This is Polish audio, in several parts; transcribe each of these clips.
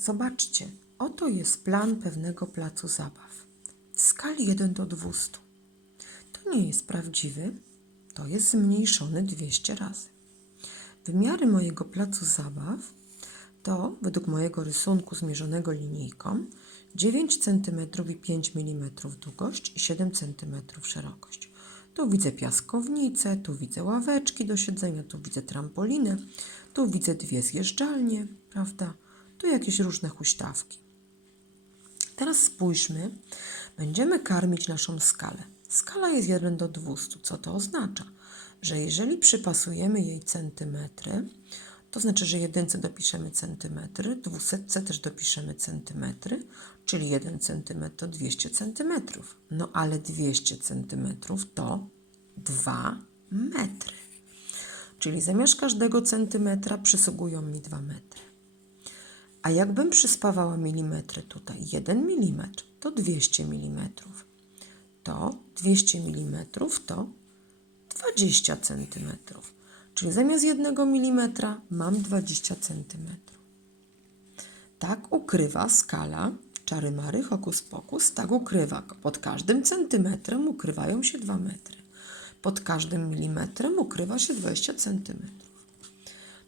Zobaczcie, oto jest plan pewnego placu zabaw w skali 1 do 200. To nie jest prawdziwy, to jest zmniejszony 200 razy. Wymiary mojego placu zabaw to, według mojego rysunku zmierzonego linijką, 9 cm i 5 mm długość i 7 cm szerokość. Tu widzę piaskownicę, tu widzę ławeczki do siedzenia, tu widzę trampolinę, tu widzę dwie zjeżdżalnie, prawda? Tu jakieś różne huśtawki. Teraz spójrzmy, będziemy karmić naszą skalę. Skala jest 1 do 200. Co to oznacza? Że jeżeli przypasujemy jej centymetry, to znaczy, że jedynce dopiszemy centymetry, dwusetce też dopiszemy centymetry, czyli 1 centymetr to 200 centymetrów. No ale 200 centymetrów to 2 metry. Czyli zamiast każdego centymetra przysługują mi 2 metry. A jakbym przyspawała milimetry tutaj, 1 mm to 200 mm. To 200 mm to 20 cm. Czyli zamiast 1 mm mam 20 cm. Tak ukrywa skala czary mary hokus pokus, tak ukrywa. Pod każdym centymetrem ukrywają się 2 metry. Pod każdym milimetrem ukrywa się 20 centymetrów.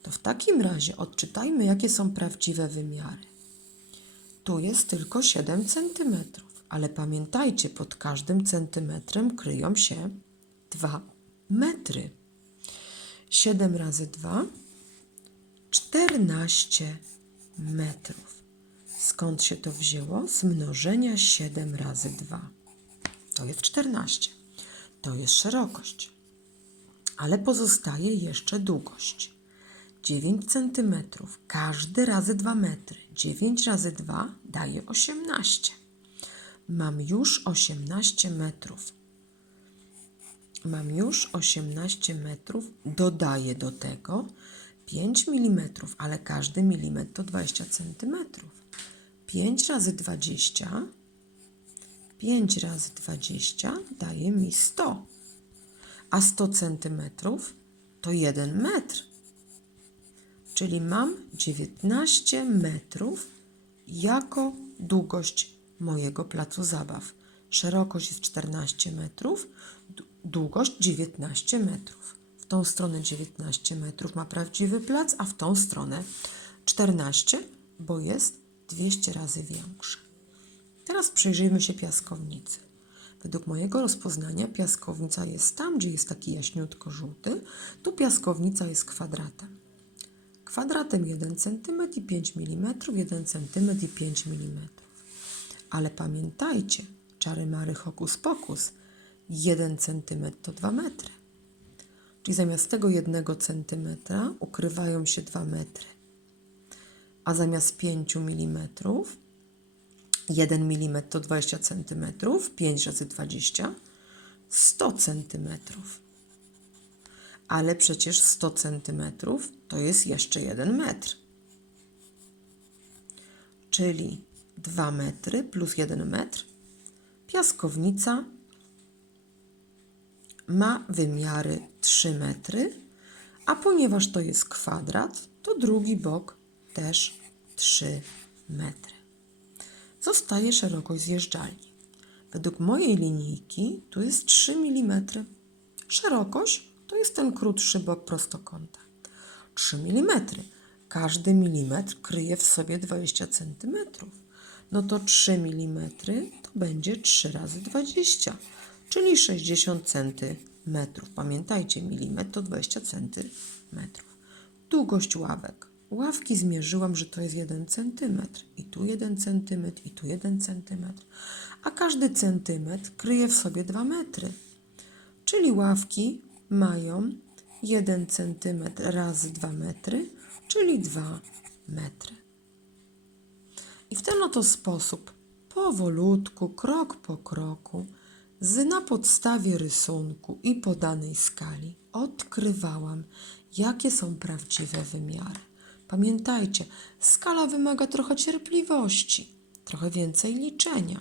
To w takim razie odczytajmy, jakie są prawdziwe wymiary. Tu jest tylko 7 cm, ale pamiętajcie, pod każdym centymetrem kryją się 2 metry. 7 razy 2 14 metrów. Skąd się to wzięło? Z mnożenia 7 razy 2. To jest 14. To jest szerokość. Ale pozostaje jeszcze długość. 9 cm. Każdy razy 2 metry. 9 razy 2 daje 18. Mam już 18 metrów. Mam już 18 metrów. Dodaję do tego 5 mm, ale każdy milimetr to 20 cm. 5 razy 20. 5 razy 20 daje mi 100. A 100 centymetrów to 1 metr. Czyli mam 19 metrów jako długość mojego placu zabaw. Szerokość jest 14 metrów, długość 19 metrów. W tą stronę 19 metrów ma prawdziwy plac, a w tą stronę 14, bo jest 200 razy większy. Teraz przyjrzyjmy się piaskownicy. Według mojego rozpoznania piaskownica jest tam, gdzie jest taki jaśniutko żółty. Tu piaskownica jest kwadratem. Kwadratem 1 cm i 5 mm, 1 cm i 5 mm. Ale pamiętajcie, czary mary hokus pokus, 1 cm to 2 metry. Czyli zamiast tego 1 cm ukrywają się 2 metry. A zamiast 5 mm 1 mm to 20 cm, 5 razy 20 100 cm. Ale przecież 100 cm to jest jeszcze 1 metr. Czyli 2 metry plus 1 metr. Piaskownica ma wymiary 3 metry, a ponieważ to jest kwadrat, to drugi bok też 3 metry. Zostaje szerokość zjeżdżalni. Według mojej linijki tu jest 3 mm. Szerokość to jest ten krótszy bok prostokąta. 3 mm. Każdy milimetr kryje w sobie 20 cm. No to 3 mm to będzie 3 razy 20, czyli 60 cm. Pamiętajcie, milimetr to 20 cm. Długość ławek. Ławki zmierzyłam, że to jest 1 cm. I tu 1 cm, i tu 1 cm. A każdy centymetr kryje w sobie 2 metry. Czyli ławki mają 1 cm razy 2 metry, czyli 2 metry. I w ten oto sposób, powolutku, krok po kroku, z na podstawie rysunku i podanej skali odkrywałam, jakie są prawdziwe wymiary. Pamiętajcie, skala wymaga trochę cierpliwości, trochę więcej liczenia,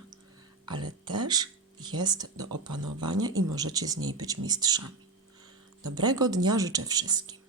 ale też jest do opanowania i możecie z niej być mistrzami. Dobrego dnia życzę wszystkim.